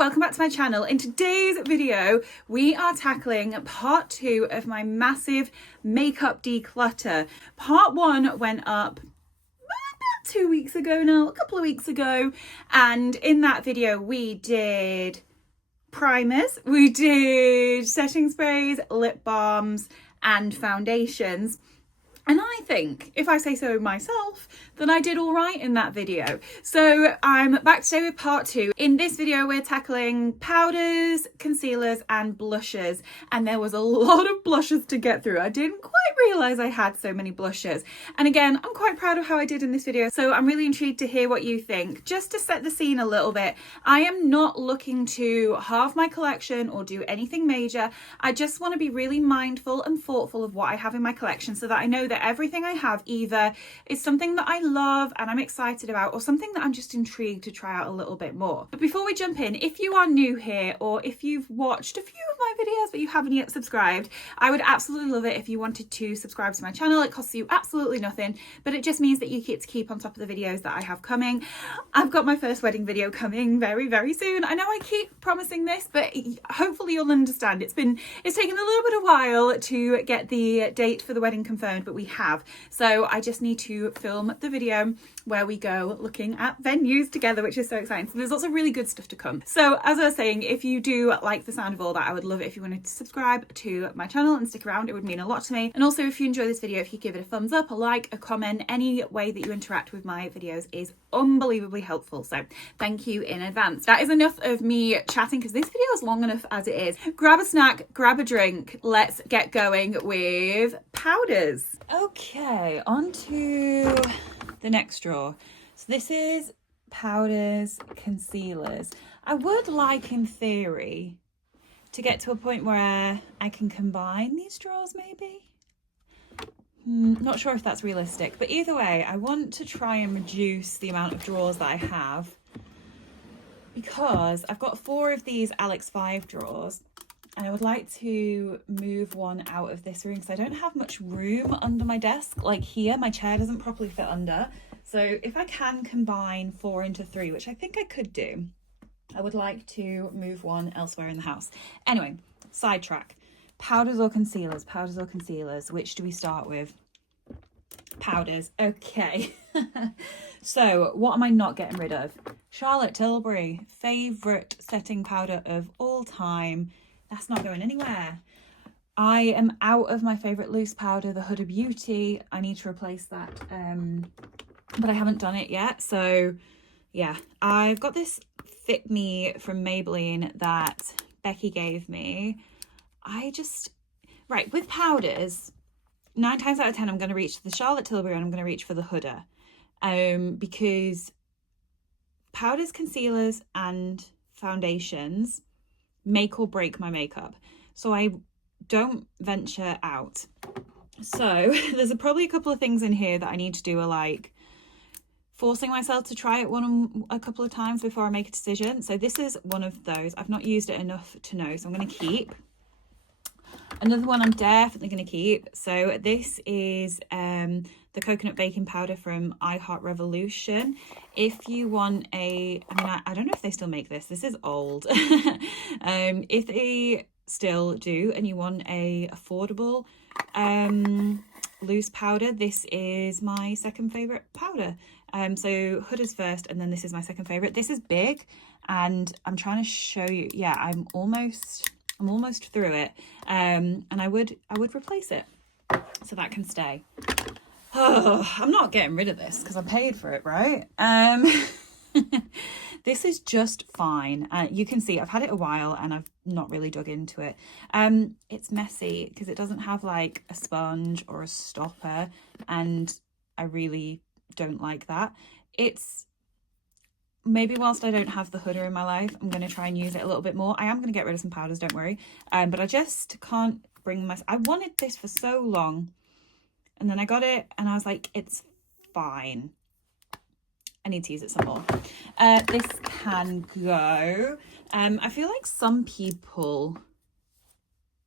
welcome back to my channel. In today's video, we are tackling part 2 of my massive makeup declutter. Part 1 went up about 2 weeks ago now, a couple of weeks ago. And in that video, we did primers, we did setting sprays, lip balms, and foundations. And I think, if I say so myself, that I did all right in that video. So I'm back today with part 2. In this video, we're tackling powders, concealers, and blushes. And there was a lot of blushes to get through. I didn't quite realise I had so many blushes. And again, I'm quite proud of how I did in this video. So I'm really intrigued to hear what you think. Just to set the scene a little bit, I am not looking to halve my collection or do anything major. I just want to be really mindful and thoughtful of what I have in my collection so that I know that everything I have either is something that I love and I'm excited about, or something that I'm just intrigued to try out a little bit more. But before we jump in, if you are new here or if you've watched a few of my videos but you haven't yet subscribed, I would absolutely love it if you wanted to subscribe to my channel. It costs you absolutely nothing, but it just means that you get to keep on top of the videos that I have coming. I've got my first wedding video coming very, very soon. I know I keep promising this, but hopefully you'll understand. It's taken a little bit of while to get the date for the wedding confirmed, but we have. So I just need to film the video where we go looking at venues together, which is so exciting. So there's lots of really good stuff to come. So as I was saying, if you do like the sound of all that, I would love it if you wanted to subscribe to my channel and stick around. It would mean a lot to me. And also, if you enjoy this video, if you give it a thumbs up, a like, a comment, any way that you interact with my videos is unbelievably helpful. So thank you in advance. That is enough of me chatting because this video is long enough as it is. Grab a snack, grab a drink. Let's get going with powders. Okay, on to the next drawer. So this is powders, concealers. I would like, in theory, to get to a point where I can combine these drawers maybe. Not sure if that's realistic, but either way, I want to try and reduce the amount of drawers that I have because I've got 4 of these Alex 5 drawers. And I would like to move one out of this room because I don't have much room under my desk. Like here, my chair doesn't properly fit under. So if I can combine 4 into 3, which I think I could do, I would like to move one elsewhere in the house. Anyway, sidetrack. Powders or concealers? Powders or concealers? Which do we start with? Powders. Okay. So what am I not getting rid of? Charlotte Tilbury, favourite setting powder of all time. That's not going anywhere. I am out of my favourite loose powder, the Huda Beauty. I need to replace that, but I haven't done it yet. So yeah, I've got this Fit Me from Maybelline that Becky gave me. Right, with powders, 9 times out of 10, I'm going to reach for the Charlotte Tilbury and I'm going to reach for the Huda, because powders, concealers, and foundations make or break my makeup, so I don't venture out. So there's probably a couple of things in here that I need to do, like forcing myself to try it a couple of times before I make a decision. So this is one of those. I've not used it enough to know, so I'm going to keep. Another one I'm definitely going to keep. So this is the coconut baking powder from I Heart Revolution. If you want I don't know if they still make this. This is old. If they still do and you want a affordable loose powder, this is my second favorite powder. So Huda's first and then this is my second favorite. This is big and I'm trying to show you. Yeah, I'm almost through it. And I would replace it so that can stay. Oh, I'm not getting rid of this because I paid for it, right? This is just fine. You can see I've had it a while and I've not really dug into it. It's messy because it doesn't have like a sponge or a stopper, and I really don't like that. It's maybe whilst I don't have the Huda in my life, I'm going to try and use it a little bit more. I am going to get rid of some powders, don't worry. But I just can't bring myself. I wanted this for so long. And then I got it and I was like, it's fine. I need to use it some more. This can go. I feel like some people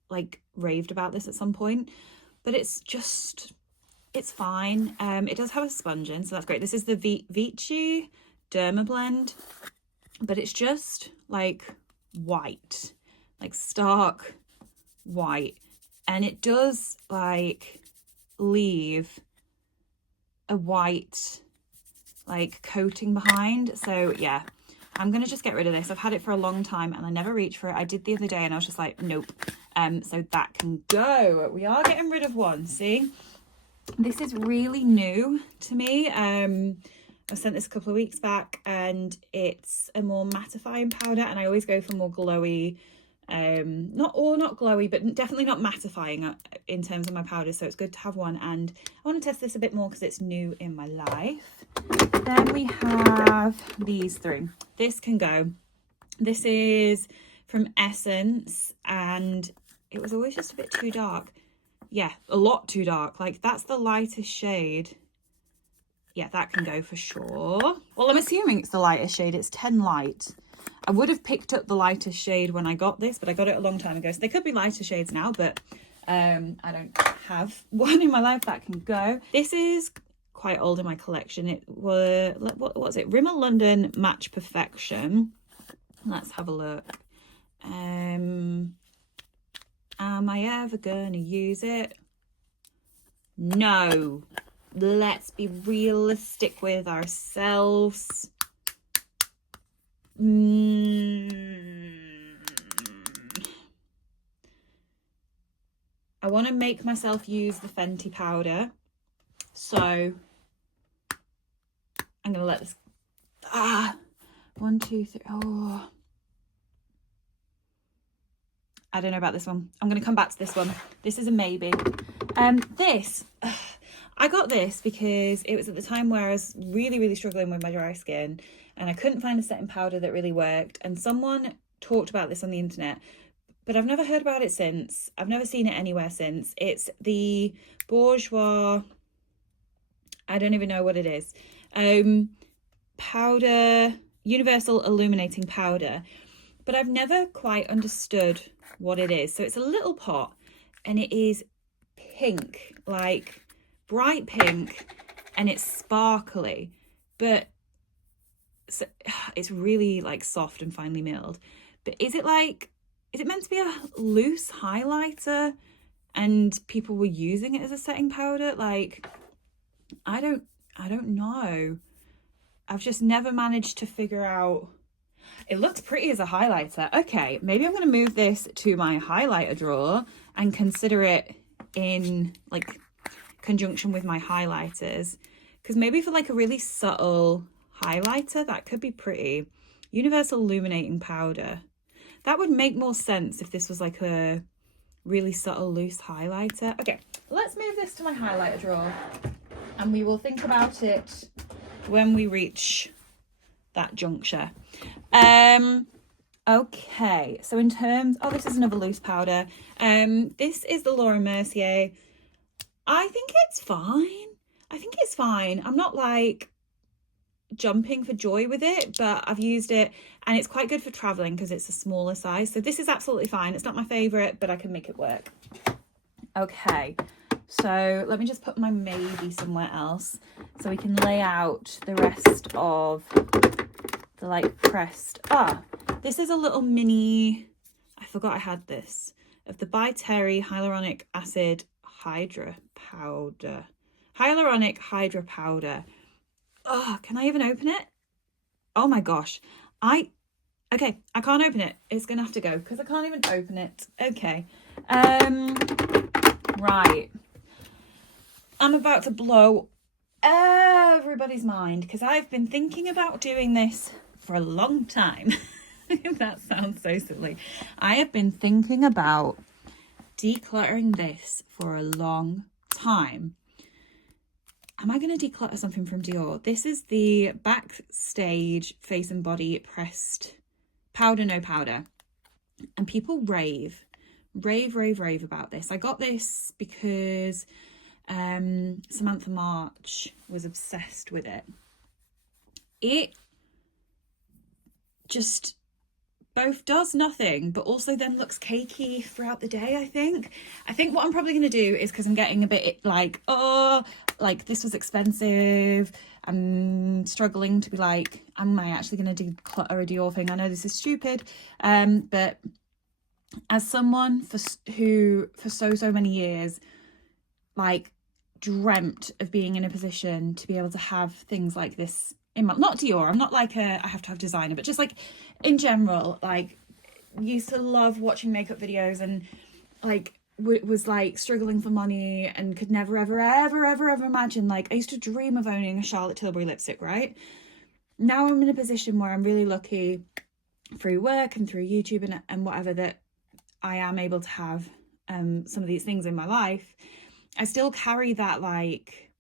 like raved about this at some point, but it's fine. It does have a sponge in, so that's great. This is the Vichy Derma Blend, but it's just like white, like stark white, and it does like leave a white like coating behind. So yeah, I'm gonna just get rid of this. I've had it for a long time and I never reached for it. I did the other day and I was just like, nope. So that can go. We are getting rid of one. See, this is really new to me. I sent this a couple of weeks back, and it's a more mattifying powder, and I always go for more glowy, not glowy, but definitely not mattifying in terms of my powders. So it's good to have one, and I want to test this a bit more because it's new in my life. Then we have these three. This can go. This is from Essence, and it was always just a bit too dark. Yeah, a lot too dark. Like, that's the lightest shade. Yeah, that can go for sure. Well, I'm assuming it's the lightest shade. It's 10 light. I would have picked up the lightest shade when I got this, but I got it a long time ago. So they could be lighter shades now, but I don't have one in my life that can go. This is quite old in my collection. It was, what was it? Rimmel London Match Perfection. Let's have a look. Am I ever gonna use it? No. Let's be realistic with ourselves. I want to make myself use the Fenty powder, so I'm gonna let this 1, 2, 3. Oh, I don't know about this one. I'm gonna come back to this one. This is a maybe. I got this because it was at the time where I was really struggling with my dry skin, and I couldn't find a setting powder that really worked, and someone talked about this on the internet, but I've never heard about it since. I've never seen it anywhere since. It's the Bourjois, I don't even know what it is, powder, universal illuminating powder, but I've never quite understood what it is. So it's a little pot, and it is pink, like bright pink, and it's sparkly, but it's really like soft and finely milled. But is it meant to be a loose highlighter and people were using it as a setting powder? Like, I don't know. I've just never managed to figure out. It looks pretty as a highlighter. Okay, maybe I'm going to move this to my highlighter drawer and consider it in like conjunction with my highlighters, because maybe for like a really subtle highlighter that could be pretty. Universal illuminating powder, that would make more sense if this was like a really subtle loose highlighter. Okay, let's move this to my highlighter drawer and we will think about it when we reach that juncture. Okay, so in terms, this is another loose powder. This is the Laura Mercier. I think it's fine. I'm not like jumping for joy with it, but I've used it and it's quite good for traveling because it's a smaller size. So this is absolutely fine. It's not my favorite, but I can make it work. Okay, so let me just put my maybe somewhere else so we can lay out the rest of the like pressed. This is a little mini, I forgot I had this, of the By Terry Hyaluronic Acid Hydra Powder. Hyaluronic Hydra Powder. Can I even open it? Oh my gosh. Okay, I can't open it. It's gonna have to go because I can't even open it. Okay. Right. I'm about to blow everybody's mind because I've been thinking about doing this for a long time. That sounds so silly. I have been thinking about decluttering this for a long time. Am I going to declutter something from Dior? This is the Backstage Face and Body Pressed Powder No Powder. And people rave about this. I got this because Samantha March was obsessed with it. It just both does nothing, but also then looks cakey throughout the day, I think. What I'm probably going to do is, because I'm getting a bit like, like this was expensive, I'm struggling to be like, am I actually going to declutter a Dior thing? I know this is stupid, but as someone who for so many years like dreamt of being in a position to be able to have things like this in my, not Dior, I'm not like I have to have designer, but just like in general, like used to love watching makeup videos and like was like struggling for money and could never ever imagine, like I used to dream of owning a Charlotte Tilbury lipstick, right? Now I'm in a position where I'm really lucky through work and through YouTube and whatever, that I am able to have some of these things in my life. I still carry that like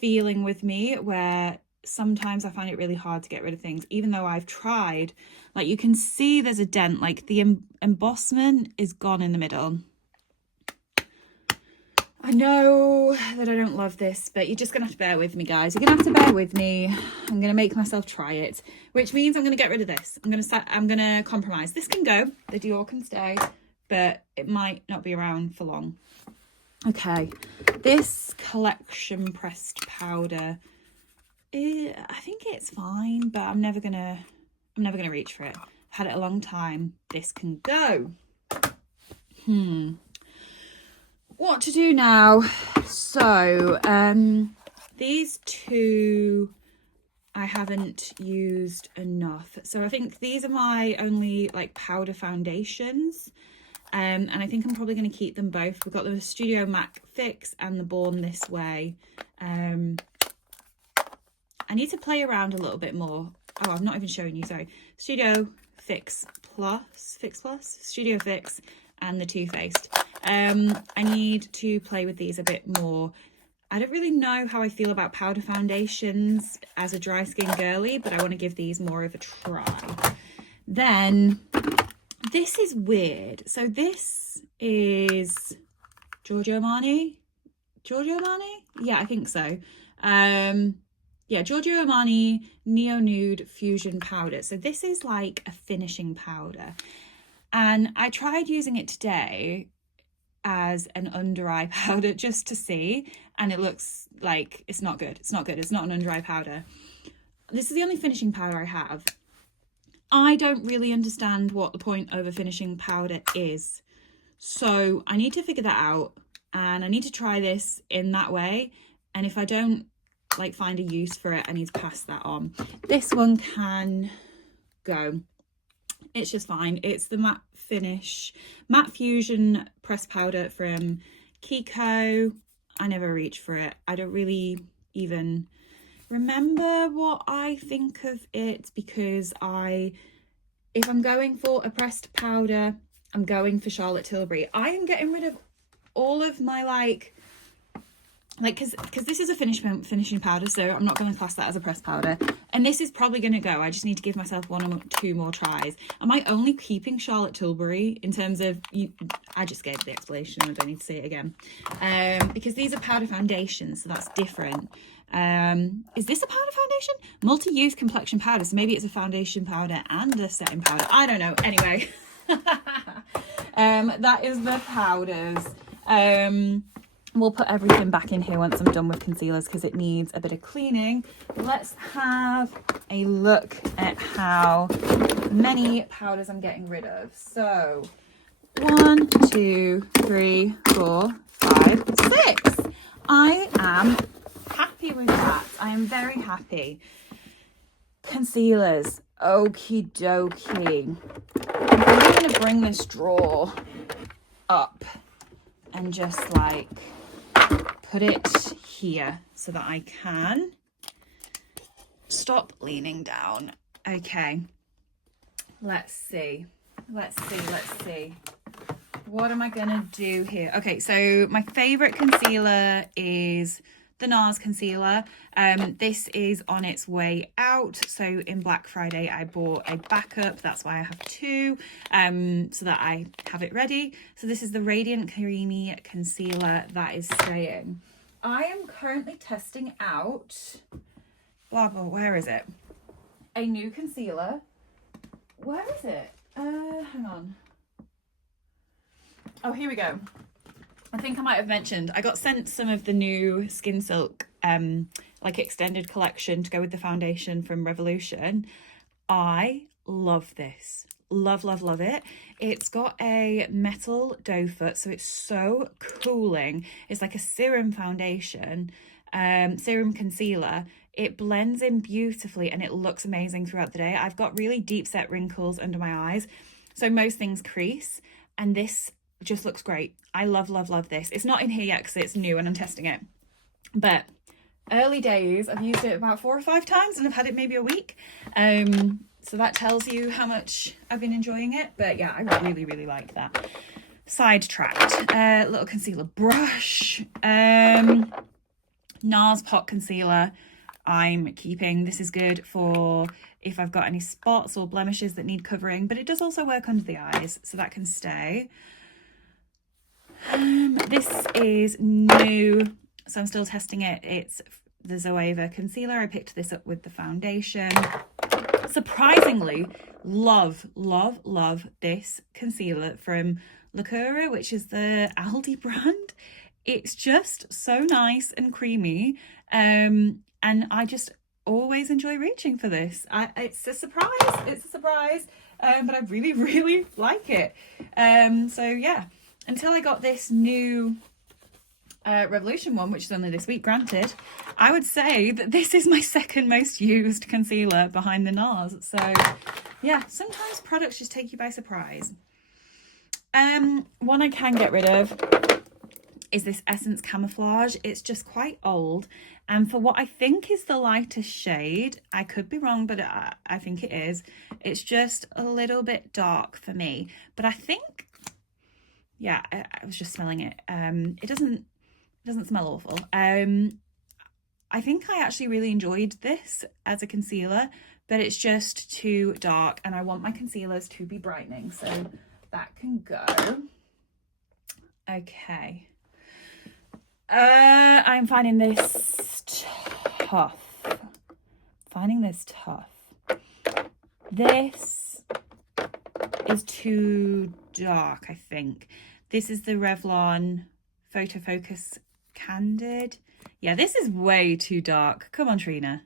feeling with me where sometimes I find it really hard to get rid of things, even though I've tried. Like you can see there's a dent, like the embossment is gone in the middle. I know that I don't love this, but you're just gonna have to bear with me, guys. You're gonna have to bear with me. I'm gonna make myself try it, which means I'm gonna get rid of this. I'm gonna compromise. This can go, the Dior can stay, but it might not be around for long. Okay, this collection pressed powder, I think it's fine, but I'm never gonna reach for it. I've had it a long time. This can go. What to do now? So these two I haven't used enough, so I think these are my only like powder foundations, and I think I'm probably going to keep them both. We've got the Studio MAC Fix and the Born This Way. I need to play around a little bit more. Oh, I'm not even showing you, sorry. Studio Fix Plus, Studio Fix, and the Too Faced. I need to play with these a bit more. I don't really know how I feel about powder foundations as a dry skin girly, but I want to give these more of a try. Then this is weird. So this is Giorgio Armani? Yeah, I think so. Yeah, Giorgio Armani Neo Nude Fusion Powder. So this is like a finishing powder. And I tried using it today as an under eye powder just to see, and it looks like it's not good. It's not an under eye powder. This is the only finishing powder I have. I don't really understand what the point of a finishing powder is. So I need to figure that out, and I need to try this in that way. And if I don't like find a use for it, I need to pass that on. This one can go. It's just fine. It's the Matte Fusion pressed powder from Tikok. I never reach for it. I don't really even remember what I think of it, because if I'm going for a pressed powder, I'm going for Charlotte Tilbury. I am getting rid of all of my like because this is a finishing powder, so I'm not going to class that as a pressed powder, and this is probably going to go. I just need to give myself 1 or 2 more tries. Am I only keeping Charlotte Tilbury in terms of I just gave the explanation, I don't need to say it again, because these are powder foundations, so that's different. Is this a powder foundation? Multi-use complexion powder, so maybe it's a foundation powder and a setting powder, I don't know. Anyway, that is the powders. We'll put everything back in here once I'm done with concealers, because it needs a bit of cleaning. Let's have a look at how many powders I'm getting rid of. So 1, 2, 3, 4, 5, 6. I am happy with that. I am very happy. Concealers, okie dokie. I'm going to bring this drawer up and just like put it here so that I can stop leaning down. Okay, let's see. What am I gonna do here? Okay, so my favorite concealer is the NARS concealer. This is on its way out, so in Black Friday I bought a backup. That's why I have 2, so that I have it ready. So this is the Radiant Creamy Concealer that is staying. I am currently testing out where is it? A new concealer. Where is it? Hang on. Oh, here we go. I think I might have mentioned I got sent some of the new Skin Silk like extended collection to go with the foundation from Revolution. I love this. Love, love, love it. It's got a metal doe foot, so it's so cooling. It's like a serum foundation, serum concealer. It blends in beautifully and it looks amazing throughout the day. I've got really deep set wrinkles under my eyes, so most things crease, and this just looks great. I love, love, love this. It's not in here yet because it's new and I'm testing it, but early days. I've used it about 4 or 5 times and I've had it maybe a week. So that tells you how much I've been enjoying it. But yeah, I really, really like that. Sidetracked. Little concealer brush. NARS Pot Concealer I'm keeping. This is good for if I've got any spots or blemishes that need covering, but it does also work under the eyes, so that can stay. This is new, so I'm still testing it. It's the Zoeva concealer. I picked this up with the foundation. Surprisingly, love, love, love this concealer from Lakura, which is the Aldi brand. It's just so nice and creamy, and I just always enjoy reaching for this. It's a surprise. It's a surprise, but I really, really like it. So yeah, until I got this new Revolution one, which is only this week, granted, I would say that this is my second most used concealer behind the NARS. So yeah, sometimes products just take you by surprise. One I can get rid of is this Essence Camouflage. It's just quite old, and for what I think is the lightest shade, I could be wrong, but I think it is, it's just a little bit dark for me. But I think, yeah, I was just smelling it. It doesn't smell awful. I think I actually really enjoyed this as a concealer, but it's just too dark and I want my concealers to be brightening, so that can go. Okay. I'm finding this tough. This is too dark, I think. This is the Revlon Photo Focus Candid. Yeah, this is way too dark. Come on, Trina.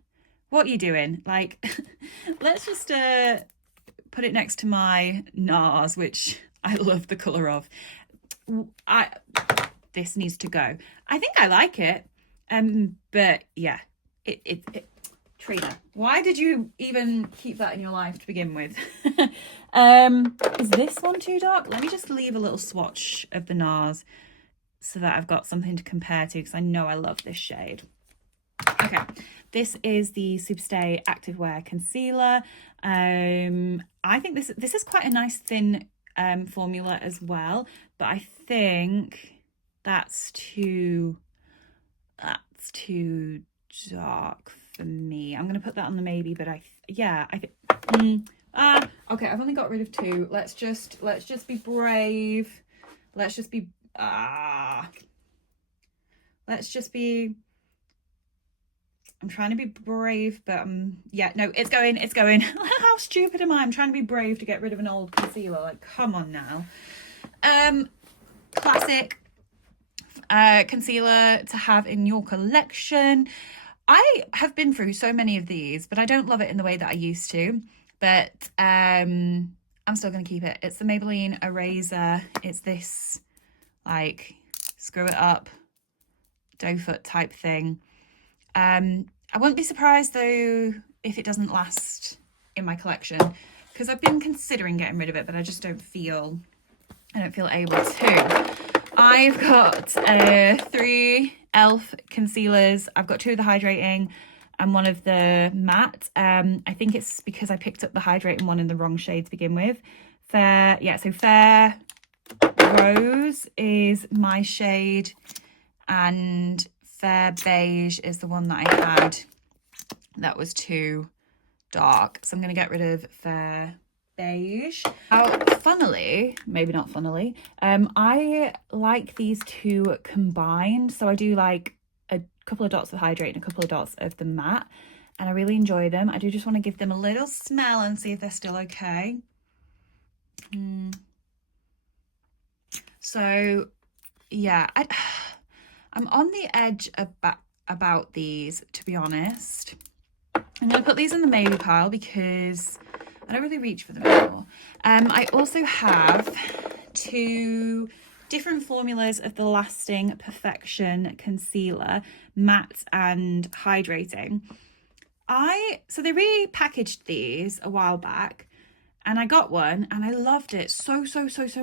What are you doing? Like, let's just put it next to my NARS, which I love the colour of. This needs to go. I think I like it, but yeah, Trina, why did you even keep that in your life to begin with? Is this one too dark? Let me just leave a little swatch of the NARS so that I've got something to compare to, because I know I love this shade. Okay, this is the Superstay Activewear Concealer. I think this is quite a nice thin formula as well, but I think that's too dark for me. I'm going to put that on the maybe, but I think okay, I've only got rid of 2. Let's just be brave. Let's just be I'm trying to be brave, but yeah, no, it's going. How stupid am I? I'm trying to be brave to get rid of an old concealer. Like, come on now. Classic concealer to have in your collection. I have been through so many of these, but I don't love it in the way that I used to, but I'm still going to keep it. It's the Maybelline Eraser. It's this like screw it up doe foot type thing. I wouldn't be surprised though if it doesn't last in my collection, because I've been considering getting rid of it, but I just don't feel able to. I've got 3 e.l.f. concealers. I've got 2 of the hydrating and 1 of the matte. I think it's because I picked up the hydrating one in the wrong shade to begin with. Fair Rose is my shade, and Fair Beige is the one that I had that was too dark. So I'm going to get rid of Fair Beige. Now, funnily, maybe not funnily, I like these 2 combined. So I do like a couple of dots of hydrate and a couple of dots of the matte, and I really enjoy them. I do just want to give them a little smell and see if they're still okay. So yeah, I'm on the edge about about these, to be honest. I'm going to put these in the maybe pile because I don't really reach for them anymore. I also have 2 different formulas of the Lasting Perfection Concealer, matte and hydrating. So they repackaged these a while back, and I got one and I loved it so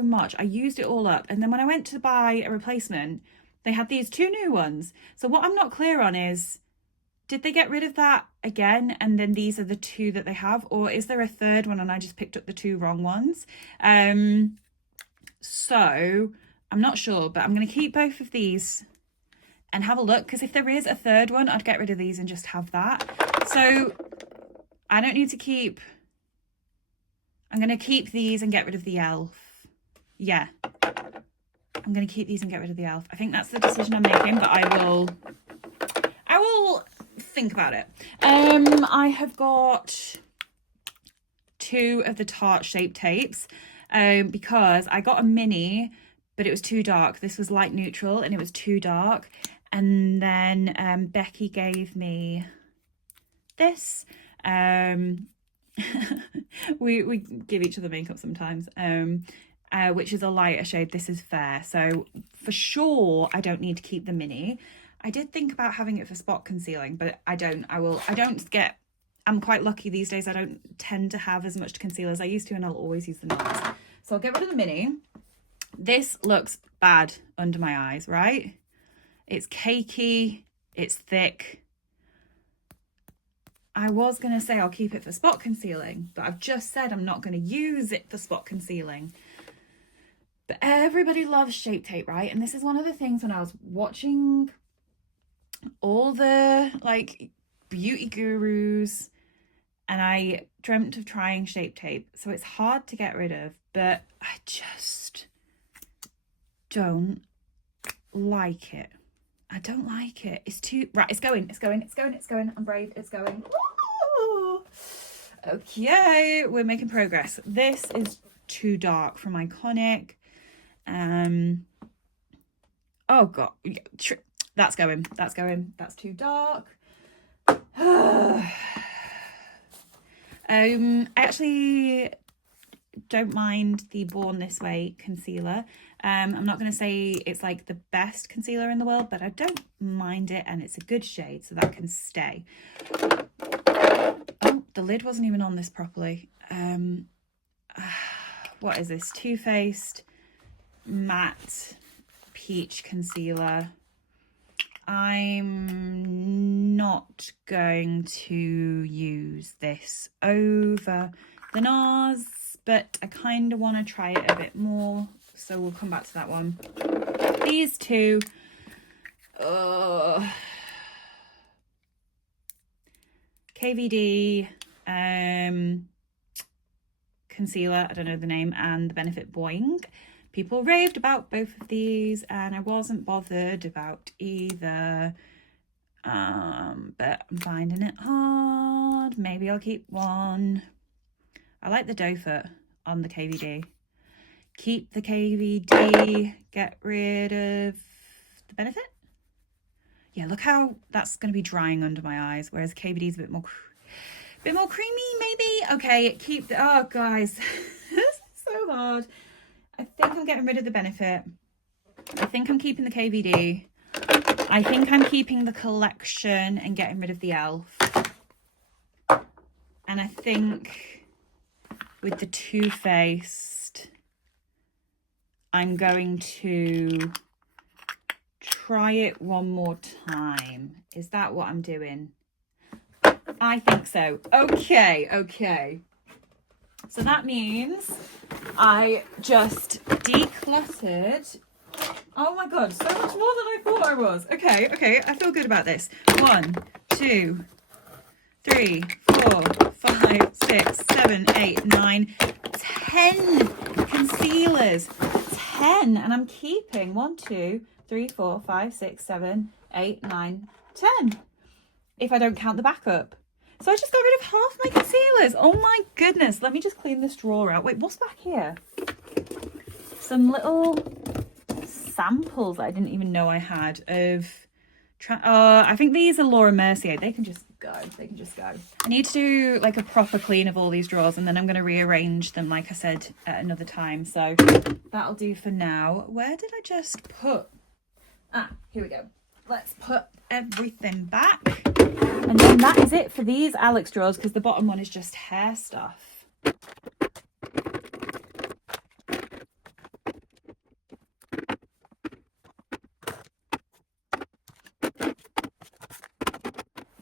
much. I used it all up, and then when I went to buy a replacement, they had these 2 new ones. So what I'm not clear on is, did they get rid of that again and then these are the 2 that they have, or is there a 3rd one and I just picked up the 2 wrong ones? So I'm not sure, but I'm going to keep both of these and have a look, because if there is a 3rd one, I'd get rid of these and just have that. So I don't need to keep, I'm going to keep these and get rid of the elf. Yeah, I'm going to keep these and get rid of the elf. I think that's the decision I'm making, but I will think about it. I have got 2 of the Tarte Shape Tapes because I got a mini, but it was too dark. This was light neutral and it was too dark. And then Becky gave me this. We give each other makeup sometimes, which is a lighter shade. This is fair. So for sure, I don't need to keep the mini. I did think about having it for spot concealing, but I don't. I'm quite lucky these days. I don't tend to have as much concealer as I used to, and I'll always use the NARS. So I'll get rid of the mini. This looks bad under my eyes, right? It's cakey, it's thick. I was going to say I'll keep it for spot concealing, but I've just said I'm not going to use it for spot concealing. But everybody loves Shape Tape, right? And this is one of the things when I was watching all the like beauty gurus, and I dreamt of trying Shape Tape. So it's hard to get rid of, but I just don't like it. I don't like it. It's too, right, it's going. I'm brave, it's going. Ooh. Okay, we're making progress. This is too dark from Iconic. Oh God, that's going. That's too dark. I actually don't mind the Born This Way concealer. I'm not going to say it's like the best concealer in the world, but I don't mind it, and it's a good shade, so that can stay. Oh, the lid wasn't even on this properly. What is this? Too Faced Matte Peach Concealer. I'm not going to use this over the NARS, but I kind of want to try it a bit more, so we'll come back to that one. These 2, KVD concealer, I don't know the name, and the Benefit Boing. People raved about both of these, and I wasn't bothered about either, but I'm finding it hard. Maybe I'll keep one. I like the doe foot on the KVD. Keep the KVD, get rid of the Benefit. Yeah, look how that's going to be drying under my eyes, whereas KVD is a bit more creamy, maybe. Okay, keep the, oh guys, this is so hard. I think I'm getting rid of the Benefit. I think I'm keeping the KVD. I think I'm keeping the Collection and getting rid of the Elf. And I think with the Too Faced, I'm going to try it one more time. Is that what I'm doing? I think so. Okay. So that means I just decluttered. Oh my God, so much more than I thought I was. Okay, I feel good about this. 1, 2, 3, 4, 5, 6, 7, 8, 9, 10 concealers. 10, and I'm keeping 1, 2, 3, 4, 5, 6, 7, 8, 9, 10. If I don't count the backup. So I just got rid of half my concealers. Oh my goodness. Let me just clean this drawer out. Wait, what's back here? Some little samples I didn't even know I had of I think these are Laura Mercier. They can just go. They can just go. I need to do like a proper clean of all these drawers, and then I'm going to rearrange them, like I said, at another time. So that'll do for now. Where did I just put? Ah, here we go. Let's put everything back. And then that is it for these Alex drawers, because the bottom one is just hair stuff.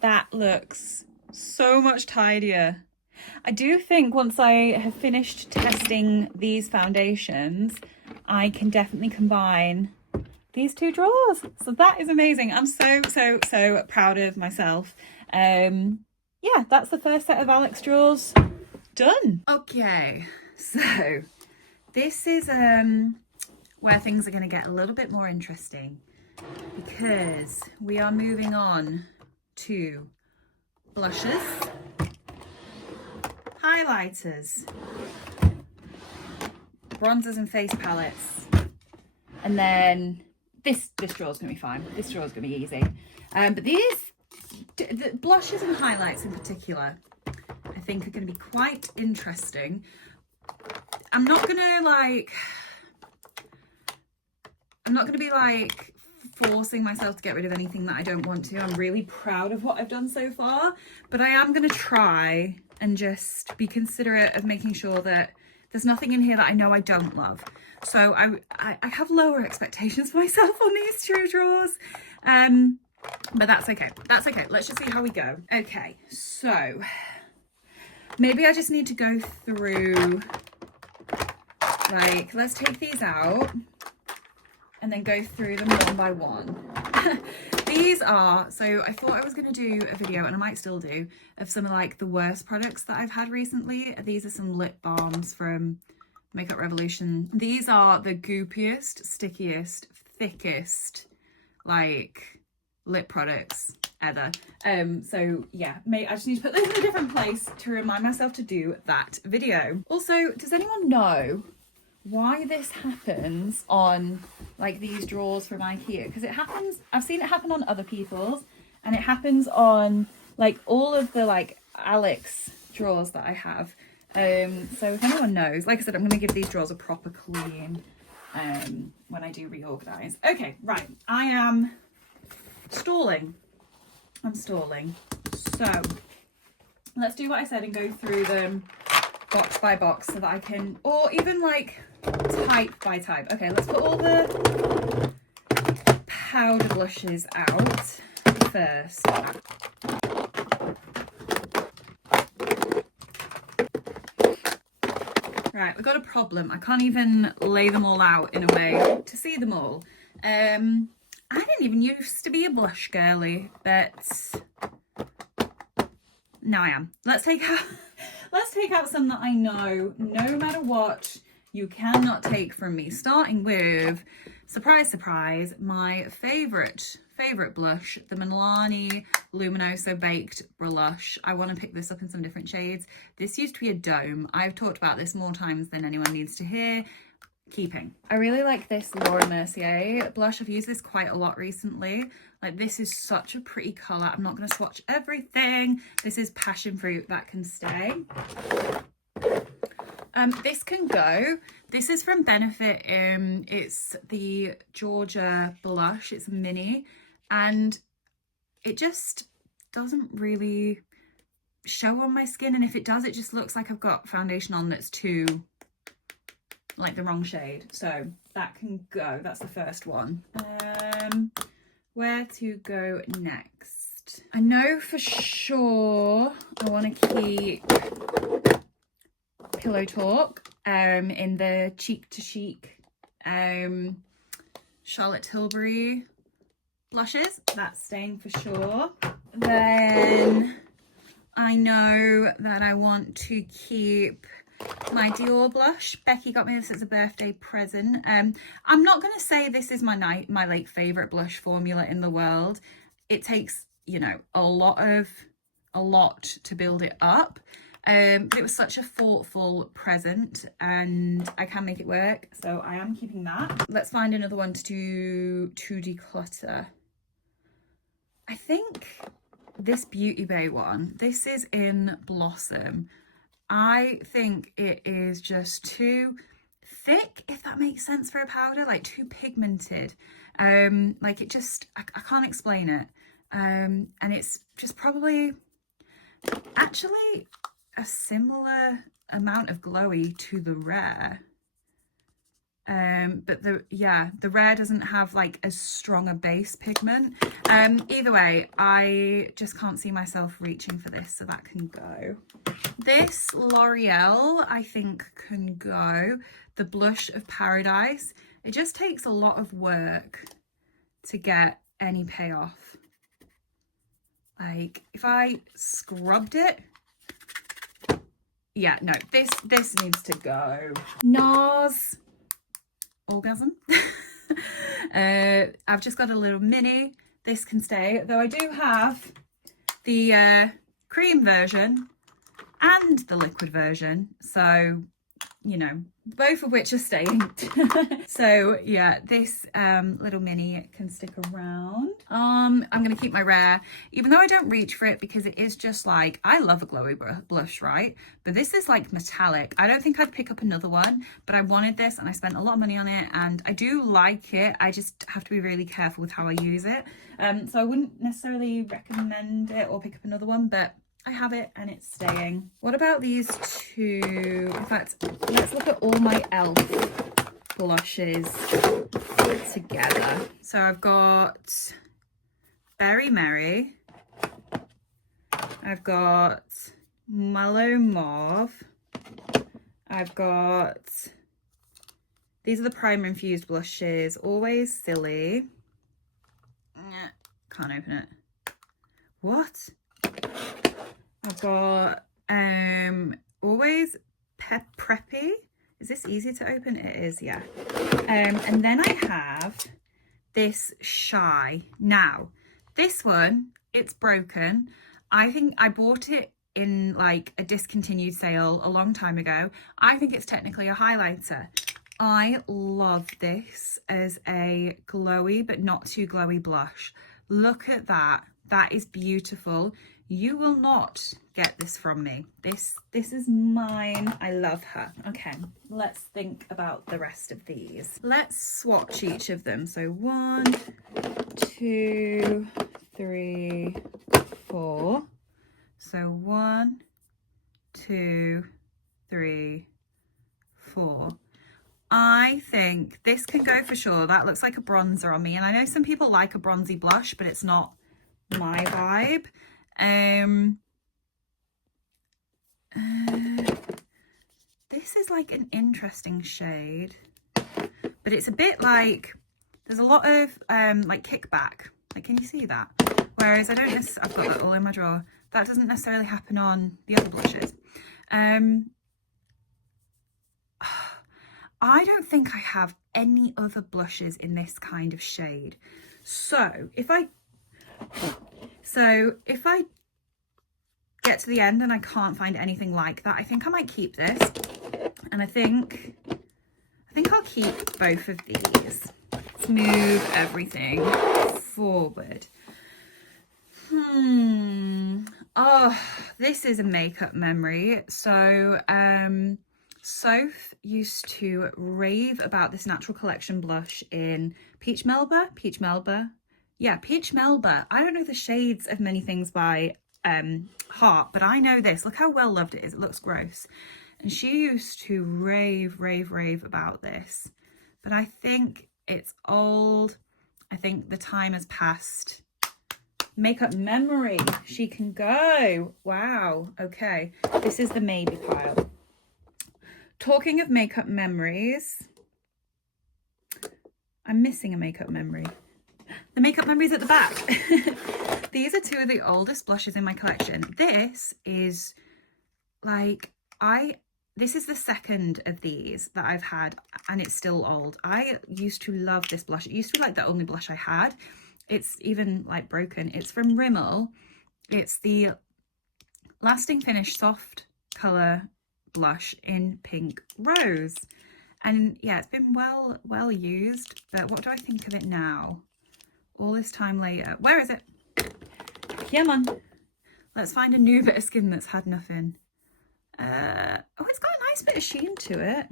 That looks so much tidier. I do think once I have finished testing these foundations, I can definitely combine these two drawers. So that is amazing. I'm so proud of myself. Yeah, that's the first set of Alex drawers done. Okay, so this is where things are going to get a little bit more interesting, because we are moving on to blushes, highlighters, bronzers and face palettes, and then this drawer's gonna be fine. This drawer's gonna be easy. But these, the blushes and highlights in particular, I think are gonna be quite interesting. I'm not gonna be like forcing myself to get rid of anything that I don't want to. I'm really proud of what I've done so far, but I am going to try and just be considerate of making sure that there's nothing in here that I know I don't love. So I have lower expectations for myself on these two drawers, but that's okay. That's okay. Let's just see how we go. Okay, so maybe I just need to go through, like, let's take these out and then go through them one by one. These are, so I thought I was going to do a video, and I might still do, of some of like the worst products that I've had recently. These are some lip balms from Makeup Revolution. These are the goopiest, stickiest, thickest, like, lip products ever. So yeah, I just need to put those in a different place to remind myself to do that video. Also, does anyone know why this happens on like these drawers from IKEA? Because it happens, I've seen it happen on other people's, and it happens on like all of the like Alex drawers that I have. So if anyone knows, like I said, I'm going to give these drawers a proper clean when I do reorganize. Okay, right, I am stalling. I'm stalling. So let's do what I said and go through them box by box so that I can, or even like type by type. Okay, let's put all the powder blushes out first. Right, we've got a problem. I can't even lay them all out in a way to see them all. I didn't even used to be a blush girly, but now I am. Let's take out some that I know, no matter what, you cannot take from me. Starting with, surprise, surprise, my favorite blush, the Milani Luminoso Baked Blush. I want to pick this up in some different shades. This used to be a dome. I've talked about this more times than anyone needs to hear. Keeping. I really like this Laura Mercier blush. I've used this quite a lot recently. Like, this is such a pretty colour. I'm not going to swatch everything. This is passion fruit. That can stay. This can go. This is from Benefit. It's the Georgia blush. It's a mini, and it just doesn't really show on my skin, and if it does, it just looks like I've got foundation on that's too, like, the wrong shade. So that can go. That's the first one. Where to go next? I know for sure I want to keep Pillow Talk in the Cheek to Chic Charlotte Tilbury blushes. That's staying for sure. Then I know that I want to keep my Dior blush. Becky got me this as a birthday present. I'm not going to say this is my like favorite blush formula in the world. It takes, you know, a lot to build it up. But it was such a thoughtful present, and I can make it work, so I am keeping that. Let's find another one to declutter. I think this Beauty Bay one, this is in Blossom. I think it is just too thick, if that makes sense for a powder, like too pigmented. Like it just, I can't explain it. And it's just probably actually a similar amount of glowy to the Rare. But the Rare doesn't have like as strong a base pigment. Either way, I just can't see myself reaching for this, so that can go. This L'Oreal I think can go. The Blush of Paradise. It just takes a lot of work to get any payoff. Like if I scrubbed it, yeah, no, this needs to go. NARS Orgasm. I've just got a little mini. This can stay, though I do have the cream version and the liquid version, so you know, both of which are staying. So yeah, this little mini can stick around. I'm gonna keep my Rare, even though I don't reach for it because it is just like, I love a glowy blush, right? But this is like metallic. I don't think I'd pick up another one, but I wanted this and I spent a lot of money on it and I do like it. I just have to be really careful with how I use it. So I wouldn't necessarily recommend it or pick up another one, but I have it and it's staying. What about these two? In fact, let's look at all my e.l.f. blushes together. So I've got Berry Merry. I've got Mallow Mauve. I've got, these are the primer infused blushes. Always Silly. Can't open it. What? I've got Always Preppy. Is this easy to open? It is, yeah. And then I have this Shy. Now, this one, it's broken. I think I bought it in like a discontinued sale a long time ago. I think it's technically a highlighter. I love this as a glowy but not too glowy blush. Look at that. That is beautiful. You will not get this from me. This is mine. I love her. Okay, let's think about the rest of these. Let's swatch each of them. So 1, 2, 3, 4. So 1, 2, 3, 4. I think this can go for sure. That looks like a bronzer on me. And I know some people like a bronzy blush, but it's not my vibe. This is like an interesting shade, but it's a bit like, there's a lot of like kickback. Like, can you see that? Whereas I don't necessarily, I've got that all in my drawer. That doesn't necessarily happen on the other blushes. I don't think I have any other blushes in this kind of shade. So if I get to the end and I can't find anything like that, I think I might keep this. And I think I'll keep both of these. Let's move everything forward. Oh, this is a makeup memory. So Soph used to rave about this Natural Collection blush in Peach Melba. Yeah, Peach Melba. I don't know the shades of many things by heart, but I know this. Look how well loved it is. It looks gross. And she used to rave about this. But I think it's old. I think the time has passed. Makeup memory. She can go. Wow. Okay. This is the maybe pile. Talking of makeup memories, I'm missing a makeup memory. The makeup memories at the back. These are two of the oldest blushes in my collection. This is like, this is the second of these that I've had and it's still old. I used to love this blush. It used to be like the only blush I had. It's even like broken. It's from Rimmel. It's the Lasting Finish Soft Color blush in Pink Rose. And yeah, it's been well used, but what do I think of it now? All this time later. Where is it? Come on. Let's find a new bit of skin that's had nothing. Oh, it's got a nice bit of sheen to it.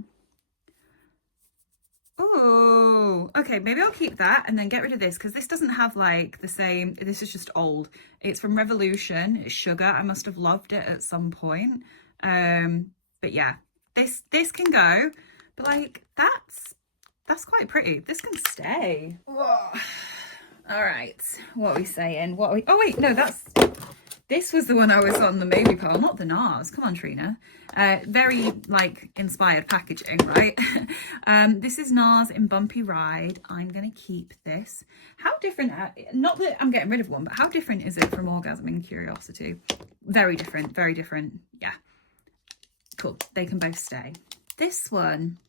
Oh, okay, maybe I'll keep that and then get rid of this because this doesn't have like the same, this is just old. It's from Revolution, it's sugar. I must have loved it at some point. But yeah, this can go, but like that's quite pretty. This can stay. Whoa. All right, what are we saying? Oh wait, no, this was the one I was on, the movie pile, not the NARS. Come on, Trina. Very, like, inspired packaging, right? This is NARS in Bumpy Ride. I'm going to keep this. How different, not that I'm getting rid of one, but how different is it from Orgasm and Curiosity? Very different, very different. Yeah. Cool. They can both stay. This one,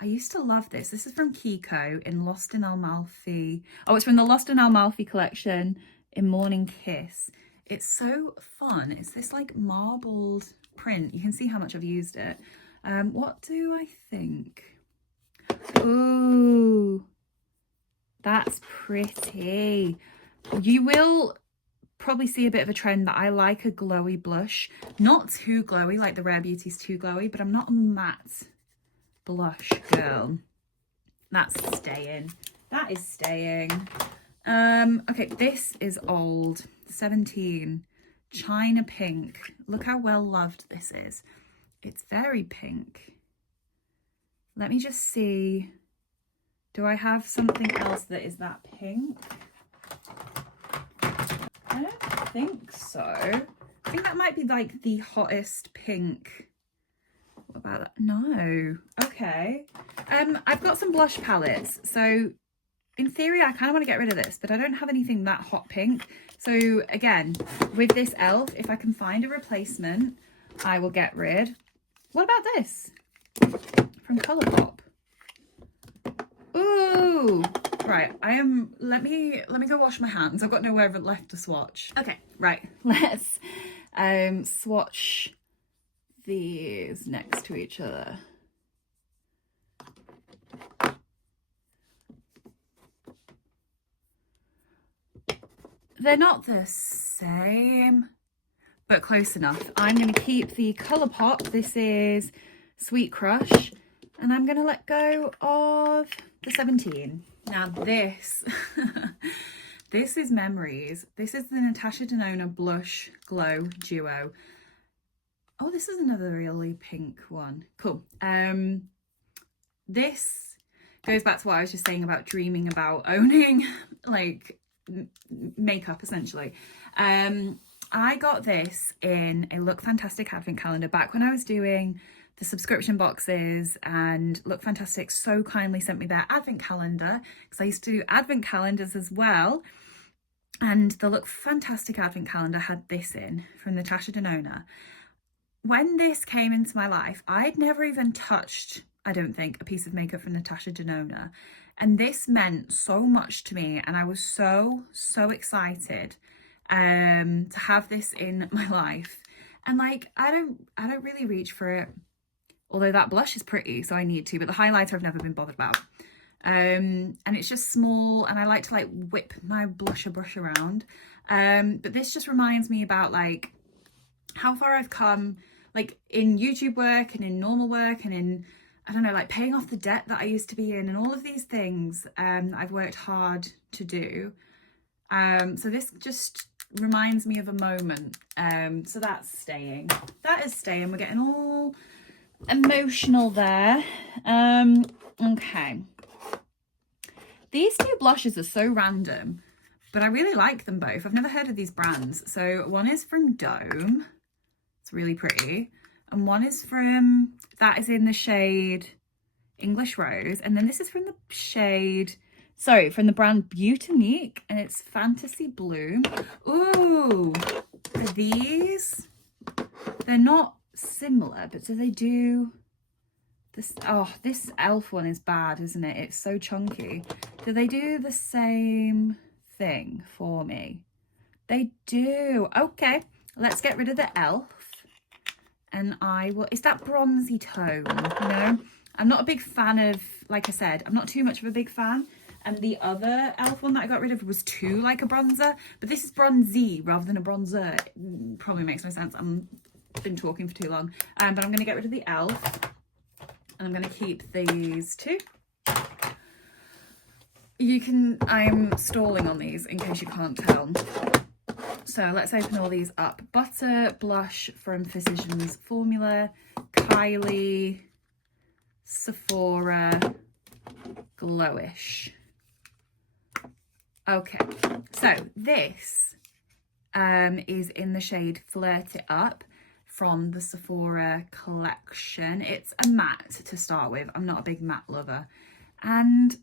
I used to love this. This is from Kiko in Lost in Amalfi. Oh, it's from the Lost in Amalfi collection in Morning Kiss. It's so fun. It's this like marbled print. You can see how much I've used it. What do I think? Ooh, that's pretty. You will probably see a bit of a trend that I like a glowy blush. Not too glowy, like the Rare Beauty's too glowy, but I'm not a matte blush girl. That's staying. That is staying. Okay, this is old. 17. China Pink. Look how well loved this is. It's very pink. Let me just see. Do I have something else that is that pink? I don't think so. I think that might be like the hottest pink. What about that? No. Okay. I've got some blush palettes. So in theory, I kind of want to get rid of this, but I don't have anything that hot pink. So again, with this e.l.f., if I can find a replacement, I will get rid. What about this? From Colourpop. Ooh, right. Let me go wash my hands. I've got nowhere left to swatch. Okay, right. Let's swatch these next to each other. They're not the same, but close enough. I'm going to keep the Colourpop. This is Sweet Crush, and I'm going to let go of the 17. Now this, this is Memories. This is the Natasha Denona Blush Glow Duo. Oh, this is another really pink one. Cool. This goes back to what I was just saying about dreaming about owning, like, makeup essentially. I got this in a Look Fantastic advent calendar back when I was doing the subscription boxes, and Look Fantastic so kindly sent me their advent calendar because I used to do advent calendars as well, and the Look Fantastic advent calendar had this in from Natasha Denona. When this came into my life, I'd never even touched, I don't think, a piece of makeup from Natasha Denona. And this meant so much to me, and I was so excited to have this in my life. And like, I don't really reach for it, although that blush is pretty, so I need to, but the highlighter I've never been bothered about. And it's just small, and I like to like whip my blusher brush around. But this just reminds me about like how far I've come, like in YouTube work and in normal work and in, I don't know, like paying off the debt that I used to be in and all of these things I've worked hard to do. So this just reminds me of a moment. So that's staying. That is staying. We're getting all emotional there. Okay. These two blushes are so random, but I really like them both. I've never heard of these brands. So one is from Dome. It's really pretty. And one is from, that is in the shade English Rose. And then this is from the shade, sorry, from the brand Beautinique, and it's Fantasy Bloom. Ooh, are these, they're not similar, but do they do this? Oh, this e.l.f. one is bad, isn't it? It's so chunky. Do they do the same thing for me? They do. Okay, let's get rid of the e.l.f. and I will, it's that bronzy tone, you know? I'm not a big fan of, like I said, I'm not too much of a big fan. and the other e.l.f. one that I got rid of was too like a bronzer, but this is bronzy rather than a bronzer. It probably makes no sense. I've been talking for too long, but I'm going to get rid of the e.l.f. and I'm going to keep these two. I'm stalling on these in case you can't tell. So let's open all these up. Butter blush from Physicians Formula, Kylie, Sephora, Glowish. Okay, so this is in the shade Flirt It Up from the Sephora collection. It's a matte to start with. I'm not a big matte lover, and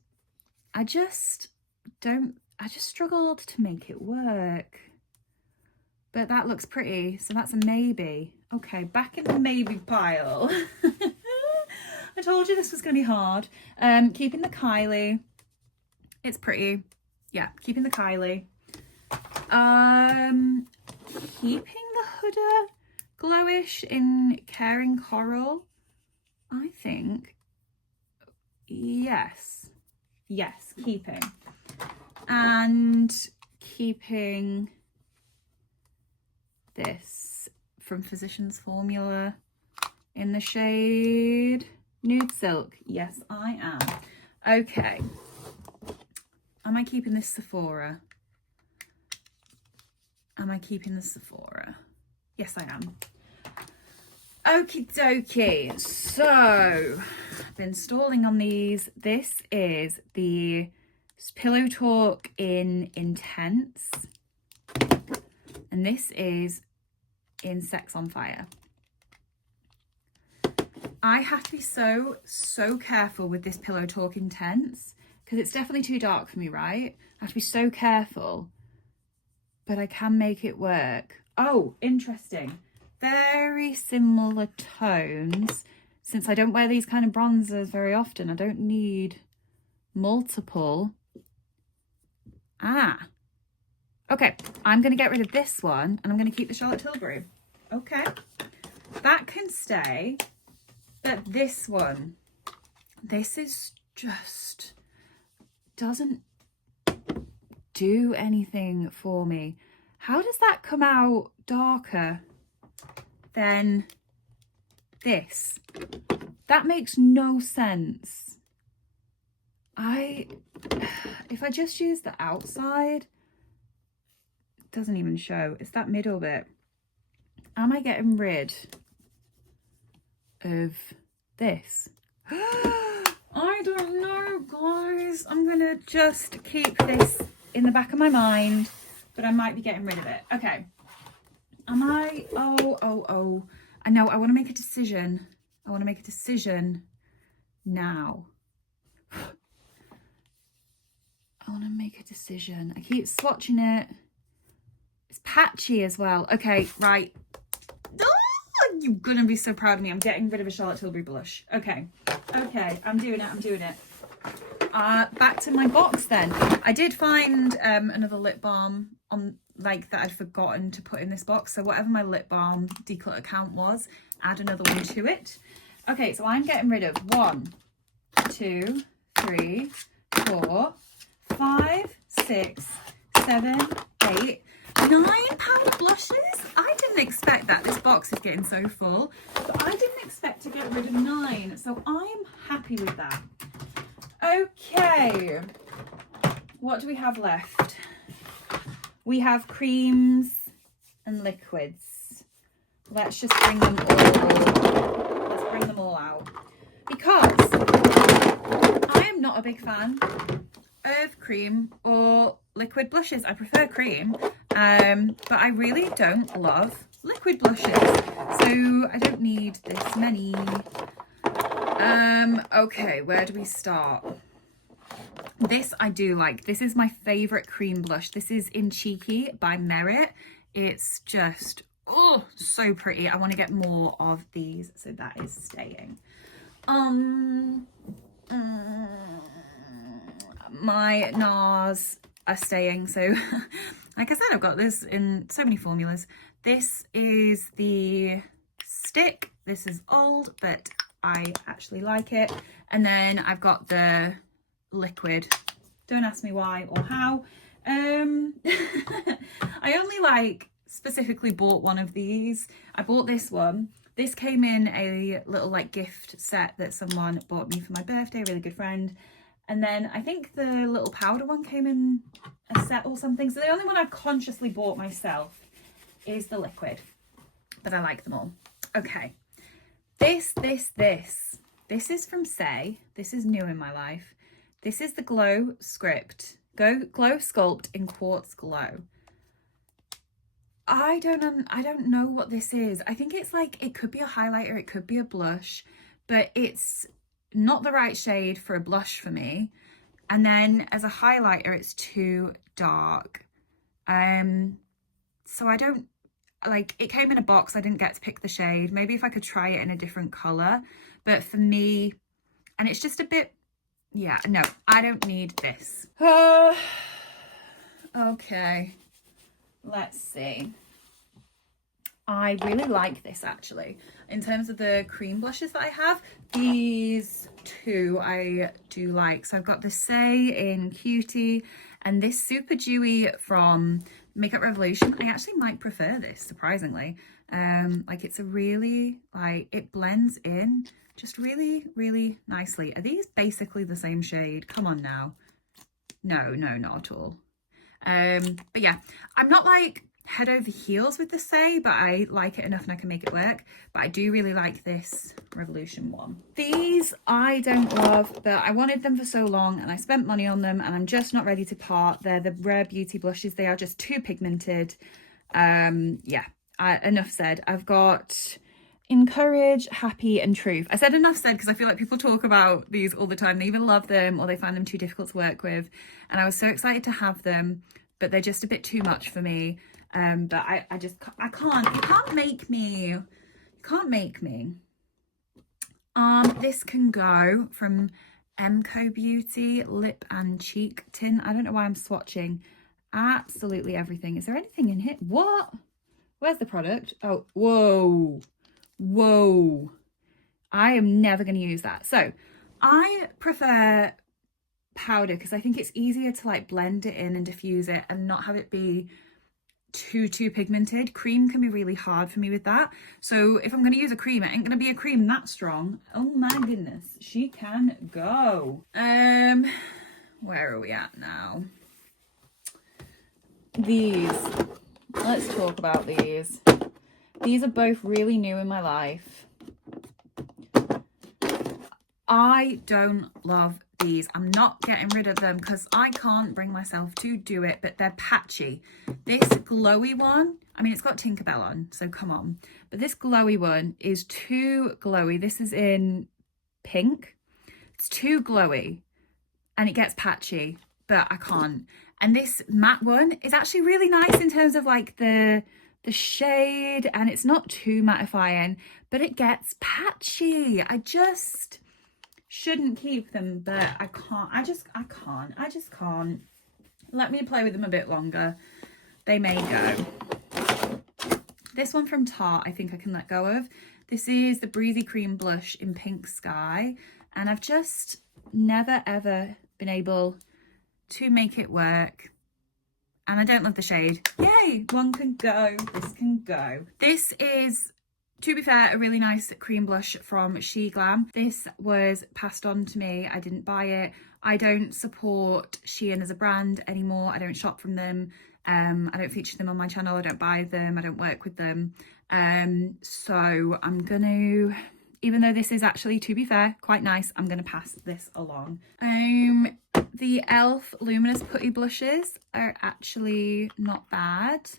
I just struggled to make it work. But that looks pretty, so that's a maybe. Okay, back in the maybe pile. I told you this was going to be hard. Keeping the Kylie. It's pretty. Yeah, keeping the Kylie. Keeping the Huda Glowish in Caring Coral. I think. Yes. Yes, keeping. And keeping this from Physicians Formula in the shade Nude Silk. Yes, I am. Okay. Am I keeping this Sephora? Am I keeping the Sephora? Yes, I am. Okie dokie. So, I've been stalling on these. This is the Pillow Talk in Intense. And this is in Sex on Fire. I have to be so careful with this Pillow Talk Intense because it's definitely too dark for me, right? I have to be so careful, but I can make it work. Oh, interesting. Very similar tones. Since I don't wear these kind of bronzers very often, I don't need multiple. Okay, I'm going to get rid of this one and I'm going to keep the Charlotte Tilbury. Okay, that can stay. But this one, this is just doesn't do anything for me. How does that come out darker than this? That makes no sense. If I just use the outside, it doesn't even show. It's that middle bit. Am I getting rid of this? I don't know, guys. I'm gonna just keep this in the back of my mind, but I might be getting rid of it. Okay. Am I? Oh. I know. I want to make a decision. I want to make a decision now. I want to make a decision. I keep swatching it. It's patchy as well. Okay, right. You're gonna be so proud of me. I'm getting rid of a Charlotte Tilbury blush. Okay, I'm doing it. Back to my box then. I did find another lip balm on that I'd forgotten to put in this box. So whatever my lip balm declutter count was, add another one to it. Okay, so I'm getting rid of 1, 2, 3, 4, 5, 6, 7, 8, £9 blushes. I didn't expect that. This box is getting so full, but I didn't expect to get rid of 9, so I'm happy with that. Okay, what do we have left? We have creams and liquids. Let's just bring them all out, because I am not a big fan of cream or liquid blushes. I prefer cream, but I really don't love liquid blushes, so I don't need this many. Okay, where do we start? This I do like. This is my favorite cream blush. This is in Cheeky by Merit. It's just, oh, so pretty. I want to get more of these, so that is staying. My NARS are staying, so like I said, I've got this in so many formulas. This is the stick. This is old, but I actually like it. And then I've got the liquid Don't ask me why or how. I only like specifically bought one of these. I bought this one. This came in a little like gift set that someone bought me for my birthday, a really good friend. And then I think the little powder one came in a set or something. So the only one I've consciously bought myself is the liquid, but I like them all. Okay, this is from Say. This is new in my life. This is the Glow Glow Sculpt in Quartz Glow. I don't know what this is. I think it's like, it could be a highlighter, it could be a blush, but it's not the right shade for a blush for me. And then as a highlighter, it's too dark. So I don't, like, it came in a box, I didn't get to pick the shade. Maybe if I could try it in a different color, but for me, and it's just a bit, yeah, no, I don't need this. Okay, let's see. I really like this actually. In terms of the cream blushes that I have, these two I do like. So I've got the Say in Cutie and this Super Dewy from Makeup Revolution. I actually might prefer this, surprisingly. Like it's a really, like, it blends in just really, really nicely. Are these basically the same shade? Come on now. No, not at all. But yeah, I'm not like head over heels with the Say, but I like it enough and I can make it work. But I do really like this Revolution one. These I don't love, but I wanted them for so long and I spent money on them and I'm just not ready to part. They're the Rare Beauty blushes. They are just too pigmented. Yeah, enough said. I've got Encourage, Happy and Truth. I said enough said because I feel like people talk about these all the time. They either love them or they find them too difficult to work with. And I was so excited to have them, but they're just a bit too much for me. But I can't, you can't make me. This can go from MAKEUP Beauty Lip and Cheek Tint. I don't know why I'm swatching absolutely everything. Is there anything in here? What? Where's the product? Oh, whoa. I am never going to use that. So I prefer powder because I think it's easier to like blend it in and diffuse it and not have it be too pigmented. Cream can be really hard for me with that. So if I'm going to use a cream, it ain't going to be a cream that strong. Oh my goodness, she can go. Where are we at now? These, let's talk about these. These are both really new in my life. I don't love these. I'm not getting rid of them because I can't bring myself to do it, but they're patchy. This glowy one, I mean, it's got Tinkerbell on, so come on. But this glowy one is too glowy. This is in pink. It's too glowy and it gets patchy, but I can't. And this matte one is actually really nice in terms of like the shade, and it's not too mattifying, but it gets patchy. I just shouldn't keep them, but I can't. I just can't. Let me play with them a bit longer. They may go. This one from Tarte, I think I can let go of. This is the Breezy Cream Blush in Pink Sky, and I've just never ever been able to make it work. And I don't love the shade. Yay, one can go, this can go. This is, to be fair, a really nice cream blush from She Glam. This was passed on to me, I didn't buy it. I don't support Shein as a brand anymore. I don't shop from them. I don't feature them on my channel. I don't buy them. I don't work with them. So I'm gonna, even though this is actually, to be fair, quite nice, I'm gonna pass this along. The e.l.f. Luminous Putty Blushes are actually not bad.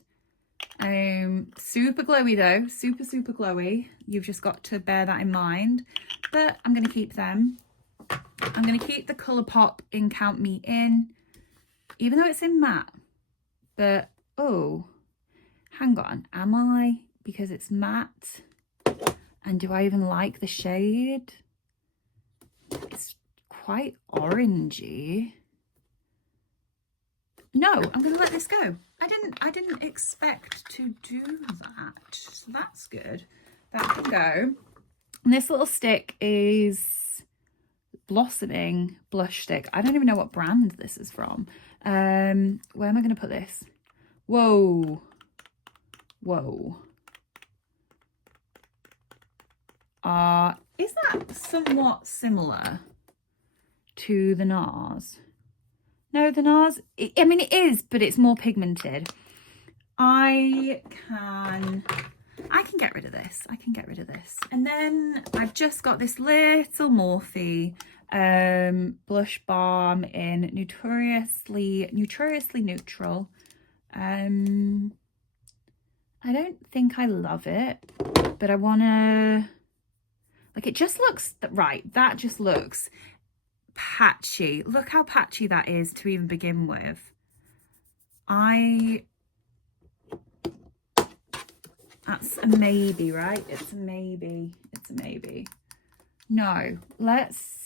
Super glowy though, super glowy. You've just got to bear that in mind, but I'm gonna keep them. I'm gonna keep the Colourpop in Count Me In, even though it's in matte. But oh, hang on, am I? Because it's matte, and do I even like the shade? It's quite orangey. No, I'm gonna let this go. I didn't expect to do that, so that's good. That can go. And this little stick is Blossoming blush stick. I don't even know what brand this is from. Where am I going to put this? Whoa. Whoa. Is that somewhat similar to the NARS? No, the NARS, I mean, it is, but it's more pigmented. I can get rid of this. I can get rid of this. And then I've just got this little Morphe blush balm in Notoriously Neutral. I don't think I love it, but I want to, like, it just looks, right, that just looks patchy. Look how patchy that is to even begin with. That's a maybe, right? It's a maybe. It's a maybe. No, let's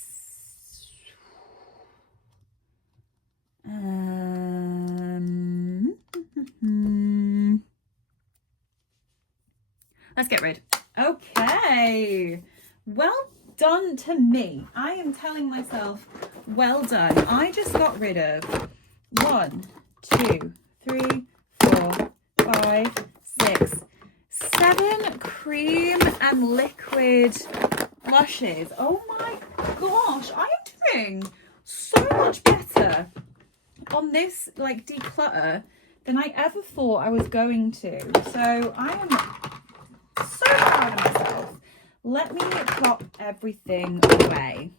let's get rid. Okay, well done to me. I am telling myself, well done. I just got rid of 1, 2, 3, 4, 5, 6, 7 cream and liquid blushes. Oh my gosh, I am doing so much better on this like declutter than I ever thought I was going to. So I am so proud of myself. Let me pop everything away.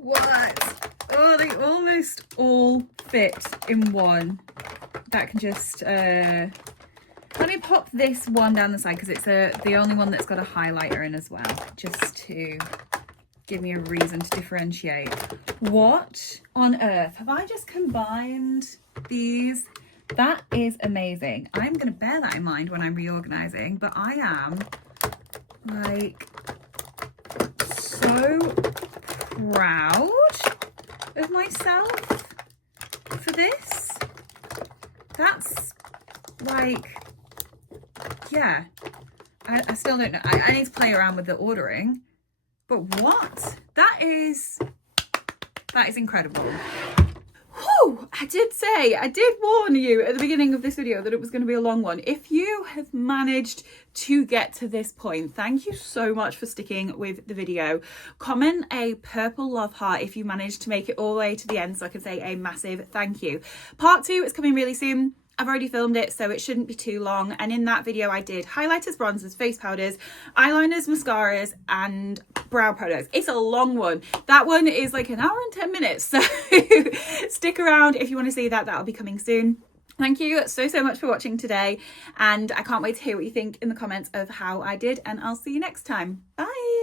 What? Oh, they almost all fit in one. That can just let me pop this one down the side because it's the only one that's got a highlighter in as well, just to give me a reason to differentiate. What on earth? Have I just combined these? That is amazing. I'm going to bear that in mind when I'm reorganizing, but I am like so proud of myself for this. That's like, yeah, I still don't know. I need to play around with the ordering, but what? That is incredible. Whew, I did warn you at the beginning of this video that it was going to be a long one. If you have managed to get to this point, thank you so much for sticking with the video. Comment a purple love heart if you managed to make it all the way to the end so I can say a massive thank you. Part 2 is coming really soon. I've already filmed it, so it shouldn't be too long. And in that video, I did highlighters, bronzers, face powders, eyeliners, mascaras, and brow products. It's a long one. That one is like an hour and 10 minutes. So stick around if you want to see that. That'll be coming soon. Thank you so much for watching today. And I can't wait to hear what you think in the comments of how I did. And I'll see you next time. Bye.